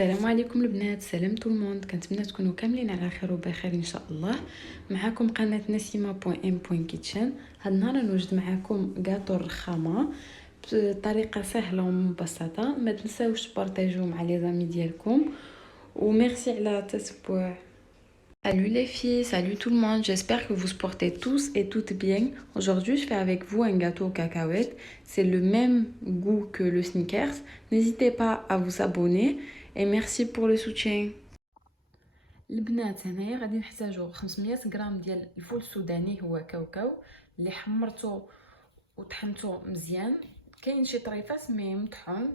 السلام عليكم البنات، سلام طول الموند. كنتمنى تكونوا كاملين على خير وبخير ان شاء الله. معكم قناه نسيمه بوين ام بوين كيتشن. هاد النهار نوجد معكم غاتو الرخامه بطريقه سهله ومبسطه. ما تنساوش تبارطاجيو مع لي زامي ديالكم وميرسي على التتبع. Salut les filles, salut tout le monde, j'espère que vous portez tous et toutes bien. Aujourd'hui, je fais avec vous un gâteau aux cacahuètes. C'est le même goût que le Snickers. N'hésitez pas à vous abonner et merci pour le soutien. البنات هنايا غادي نحتاجو 500 غرام ديال الفول السوداني، هو كاوكاو اللي حمرته وطحنته مزيان. كاين شي طريفات مي مطحون،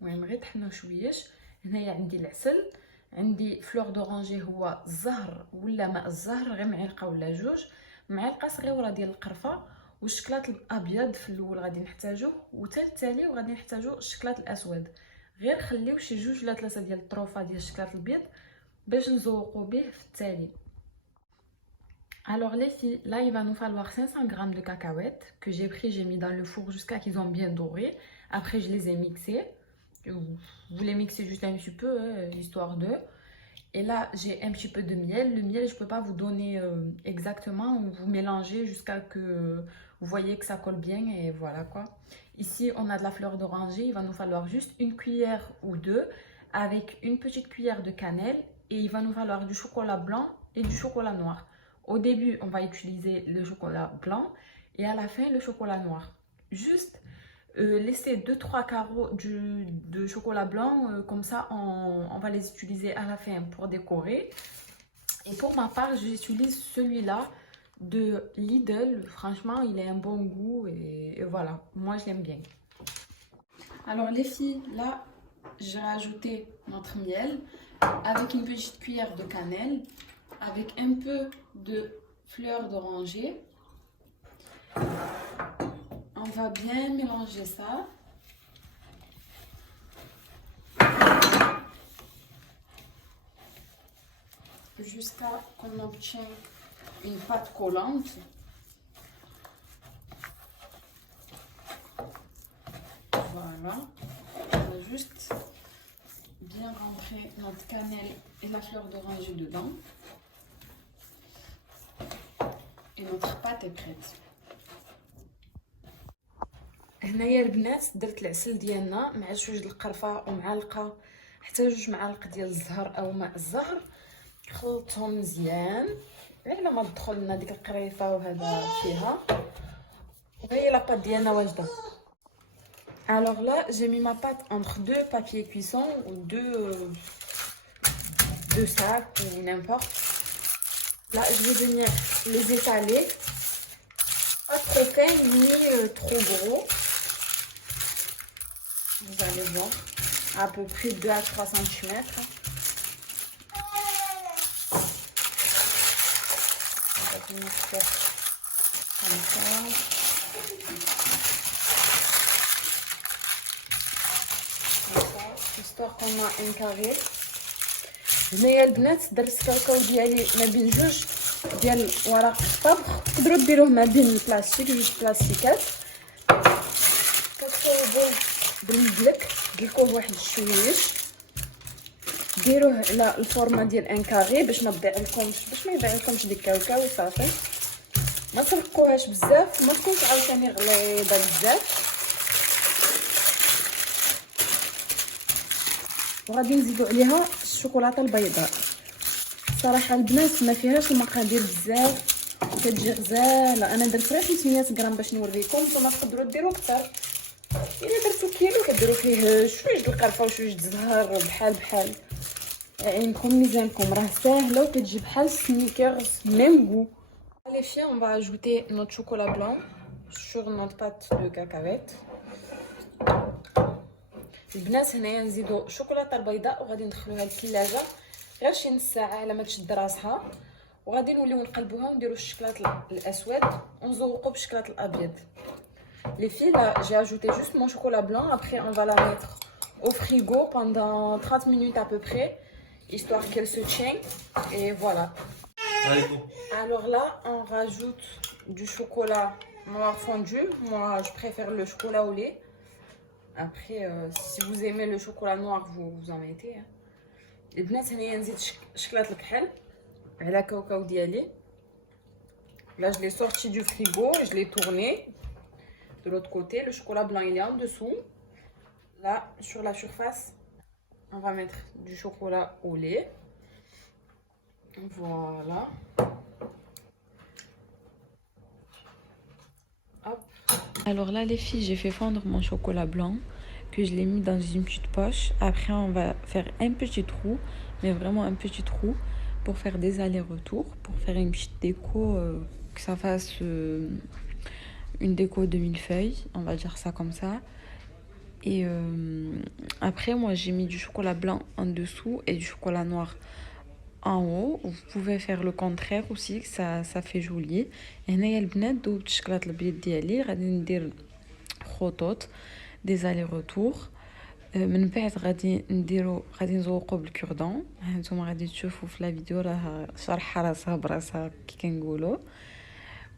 المهم غير طحنوه شويش. هنايا عندي العسل، عندي فلور دورانجي هو الزهر ولا ماء الزهر، غير معلقه ولا جوج، معلقه صغيره ديال القرفه، والشكلاط الابيض في الاول غادي نحتاجوه، وتالي وغادي نحتاجو الشكلاط الاسود. غير خليو شي جوج ولا ثلاثه ديال الطروفه ديال الشكلاط الابيض باش نزوقو به في التالي. Alors les filles, là il va nous falloir 500 grammes de cacahuètes que j'ai mis dans le four jusqu'à qu'ils ont bien doré. Après je les ai mixés. Vous les mixez juste un petit peu, histoire de. Et là j'ai un petit peu de miel. Le miel je peux pas vous donner exactement, vous mélangez jusqu'à que vous voyez que ça colle bien et voilà quoi. Ici on a de la fleur d'oranger, il va nous falloir juste une cuillère ou deux avec une petite cuillère de cannelle, et il va nous falloir du chocolat blanc et du chocolat noir. Au début on va utiliser le chocolat blanc et à la fin le chocolat noir. Juste laisser 2-3 carreaux de chocolat blanc, comme ça on va les utiliser à la fin pour décorer. Et pour ma part j'utilise celui-là de Lidl, franchement il a un bon goût et voilà, moi je l'aime bien. Alors les filles, là j'ai rajouté notre miel avec une petite cuillère de cannelle, avec un peu de fleur d'oranger. On va bien mélanger ça. Jusqu'à qu'on obtienne une pâte collante. Voilà. On va juste bien rentrer notre cannelle et la fleur d'oranger dedans. Et notre pâte est prête. هنايا البنات درت العسل ديالنا مع جوج د القرفه ومعلقه حتى جوج معالق ديال الزهر او ماء الزهر. خلطهم مزيان على ما تدخل لنا ديك القريفه وهذا فيها. وهي لا بات ديالنا واجده. Alors là, j'ai mis ma pâte entre deux papiers cuisson ou deux sacs ou n'importe. Là, je vais venir les étaler. Pas trop fin ni trop gros. Vous allez voir, à peu près 2 à 3 cm. On va venir faire comme ça. Histoire qu'on a un carré. هنايا البنات درت الكاوكاو ديالي ما بين جوج ديال ورق الطبخ، تقدروا ديروه ما بين البلاستيك، جوج بلاستيكات. كتصوبوه بالمدلك، دلكوه واحد شويش، ديروه على الفورمه ديال ان كاري باش ما يضيعلكمش ديك الكاوكاو صافي. ما ترقوهاش بزاف، ما تكونش عاوتاني غليظه بزاف. وغادي نزيدو عليها الشوكولاته البيضاء. صراحه البنات ما فيهاش المقادير بزاف، كتجي غزاله. انا درت غير 500 غرام باش نوريكم، نتوما تقدروا ديروا اكثر. الا درتو كيلو كديروا فيه شويه د القرفه وشويه د الزهر بحال عينكم ميزانكم، راه ساهله وكتجي بحال سنيكرز ميم غو. Les filles, on va ajouter notre chocolat blanc sur notre pâte de cacahuètes. البنات هنايا نزيدو الشوكولاته البيضاء وغادي ندخلوها للثلاجه غير شي نص ساعه على ما تشد راسها، وغادي نوليو نقلبوها ونديرو الشكلاط الاسود ونزوقو بالشكلاط الابيض. Les filles, là j'ai ajouté juste mon chocolat blanc. Après on va la mettre au frigo pendant 30 minutes à peu près, histoire qu'elle se tienne. Et voilà. Alors là on rajoute du chocolat noir fondu. Moi je préfère le chocolat au lait. Après, si vous aimez le chocolat noir, vous en mettez. Hein. البنات هنايا نزيد شكلاط الكحل على كاوكاو ديالي. Là, je l'ai sorti du frigo et je l'ai tourné de l'autre côté. Le chocolat blanc, il est en dessous. Là, sur la surface, on va mettre du chocolat au lait. Voilà. Hop. Alors là, les filles, j'ai fait fondre mon chocolat blanc que je l'ai mis dans une petite poche. Après, on va faire un petit trou, mais vraiment un petit trou pour faire des allers-retours, pour faire une petite déco, que ça fasse une déco de millefeuille, on va dire ça comme ça. Et après, moi, j'ai mis du chocolat blanc en dessous et du chocolat noir en haut. Vous pouvez faire le contraire aussi, que ça fait joli. هنايا البنات دوبت الشكلاط البيض ديالي، غادي ندير خطوط des allers-retours. من بعد غادي نزوقو بالكردون. هانتوما غادي تشوفوا في لا فيديو راه شرحها راسها براسها كي كنقولوا.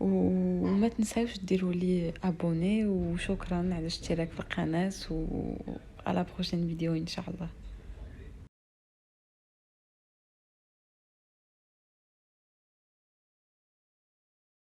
وما تنساوش ديروا لي ابوني، وشكرا على الاشتراك في القناه، و على بروشين فيديو ان شاء الله.